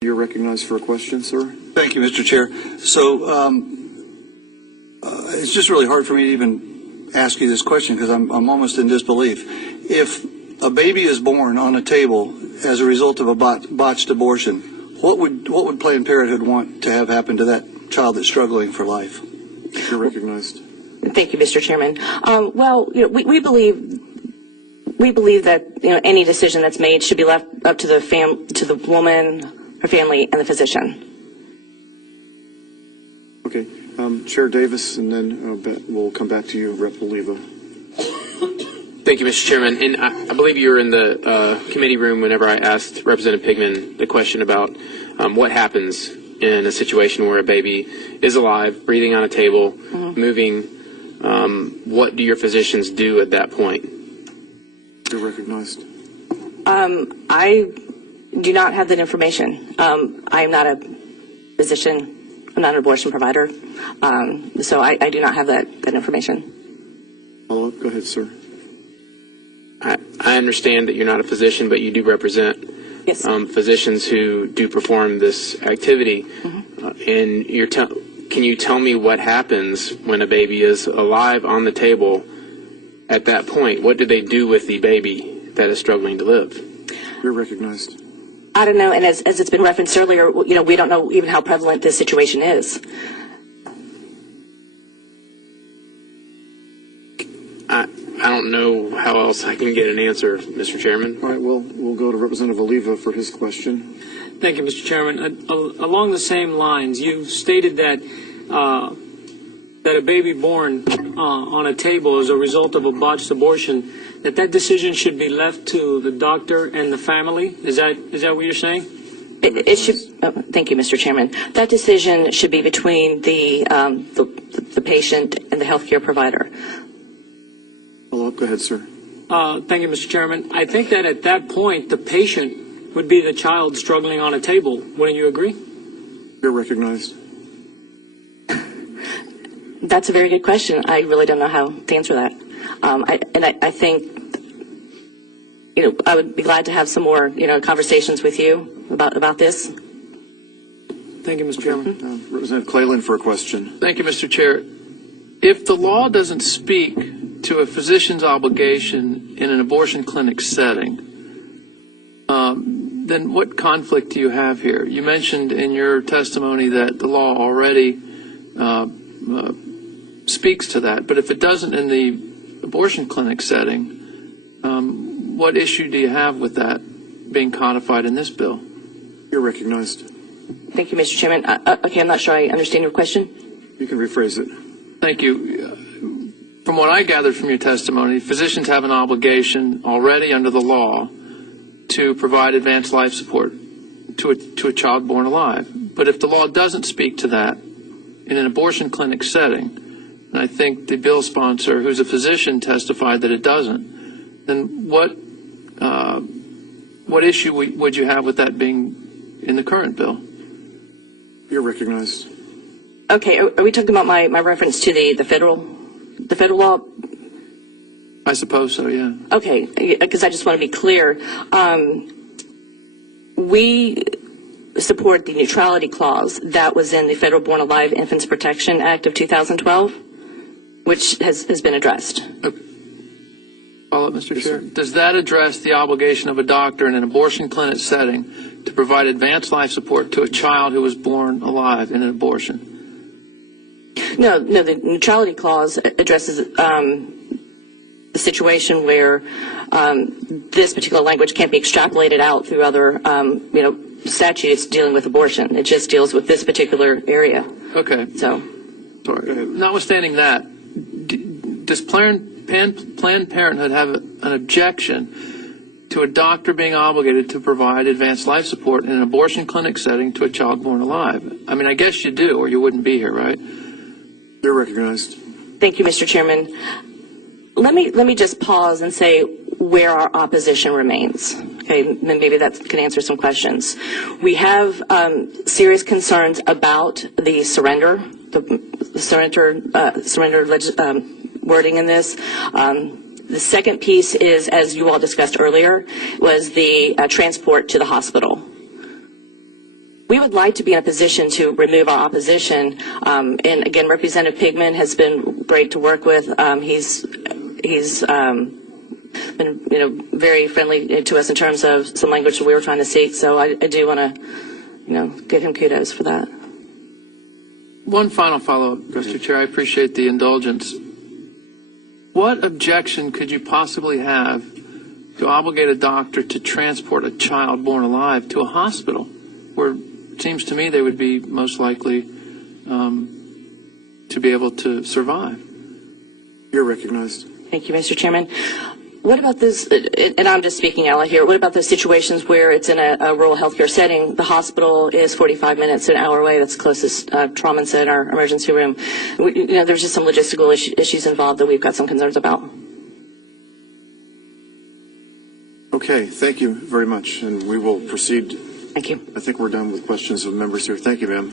You're recognized for a question, sir. Thank you, Mr. Chair. So it's just really hard for me to even ask you this question because I'm almost in disbelief. If a baby is born on a table as a result of a botched abortion, what would Planned Parenthood want to have happen to that child that's struggling for life? You're recognized. Thank you, Mr. Chairman. Well, we believe that any decision that's made should be left up to the woman, her family, and the physician. Okay, Chair Davis, and then we'll come back to you, Rep. Oliva. Thank you, Mr. Chairman. And I believe you were in the committee room whenever I asked Representative Pigman the question about what happens in a situation where a baby is alive, breathing on a table, moving. What do your physicians do at that point? You're recognized. I do not have that information. I am not a physician. I'm not an abortion provider. So I do not have that information. Follow up. Go ahead, sir. I understand that you're not a physician, but you do represent physicians who do perform this activity. And can you tell me what happens when a baby is alive on the table at that point? What do they do with the baby that is struggling to live? You're recognized. I don't know, and as it's been referenced earlier, we don't know even how prevalent this situation is. I don't know how else I can get an answer, Mr. Chairman. All right, well, we'll go to Representative Oliva for his question. Thank you, Mr. Chairman. Along the same lines, you stated that a baby born on a table as a result of a botched abortion, that decision should be left to the doctor and the family. Is that what you're saying? It should. Thank you, Mr. Chairman. That decision should be between the patient and the healthcare provider. Follow up. Go ahead, sir. Thank you, Mr. Chairman. I think that at that point, the patient would be the child struggling on a table. Wouldn't you agree? You're recognized. That's a very good question. I really don't know how to answer that. I think, I would be glad to have some more, conversations with you about this. Thank you, Mr. Chairman. Representative Cleland for a question. Thank you, Mr. Chair. If the law doesn't speak to a physician's obligation in an abortion clinic setting, then what conflict do you have here? You mentioned in your testimony that the law already speaks to that, but if it doesn't in the abortion clinic setting, what issue do you have with that being codified in this bill? You're recognized. Thank you, Mr. Chairman. Okay, I'm not sure I understand your question. You can rephrase it. Thank you. From what I gathered from your testimony, physicians have an obligation already under the law to provide advanced life support to a child born alive. But if the law doesn't speak to that in an abortion clinic setting, and I think the bill sponsor, who's a physician, testified that it doesn't, then what issue would you have with that being in the current bill? You're recognized. Okay, are we talking about my reference to the federal law? I suppose so, yeah. Okay, because I just want to be clear. We support the neutrality clause that was in the Federal Born Alive Infants Protection Act of 2012, which has been addressed. Follow up, Mr. Chair. Does that address the obligation of a doctor in an abortion clinic setting to provide advanced life support to a child who was born alive in an abortion? No, the neutrality clause addresses the situation where this particular language can't be extrapolated out through other, statutes dealing with abortion. It just deals with this particular area. Okay. So, sorry. Notwithstanding that, does Planned Parenthood have an objection to a doctor being obligated to provide advanced life support in an abortion clinic setting to a child born alive? I mean, I guess you do, or you wouldn't be here, right? You're recognized. Thank you, Mr. Chairman. Let me just pause and say where our opposition remains. Okay, then maybe that can answer some questions. We have serious concerns about the surrender wording in this. The second piece is, as you all discussed earlier, was the transport to the hospital. we would like to be in a position to remove our opposition. And again, Representative Pigman has been great to work with. He's been, very friendly to us in terms of some language that we were trying to seek. So I do want to, give him kudos for that. One final follow-up, Mr. Chair. I appreciate the indulgence. What objection could you possibly have to obligate a doctor to transport a child born alive to a hospital, where it seems to me they would be most likely to be able to survive? You're recognized. Thank you, Mr. Chairman. What about this, and I'm just speaking out loud here, what about those situations where it's in a rural healthcare setting, the hospital is 45 minutes, an hour away, that's the closest trauma center or emergency room? There's just some logistical issues involved that we've got some concerns about. Okay, thank you very much, and we will proceed. Thank you. I think we're done with questions of members here. Thank you, ma'am.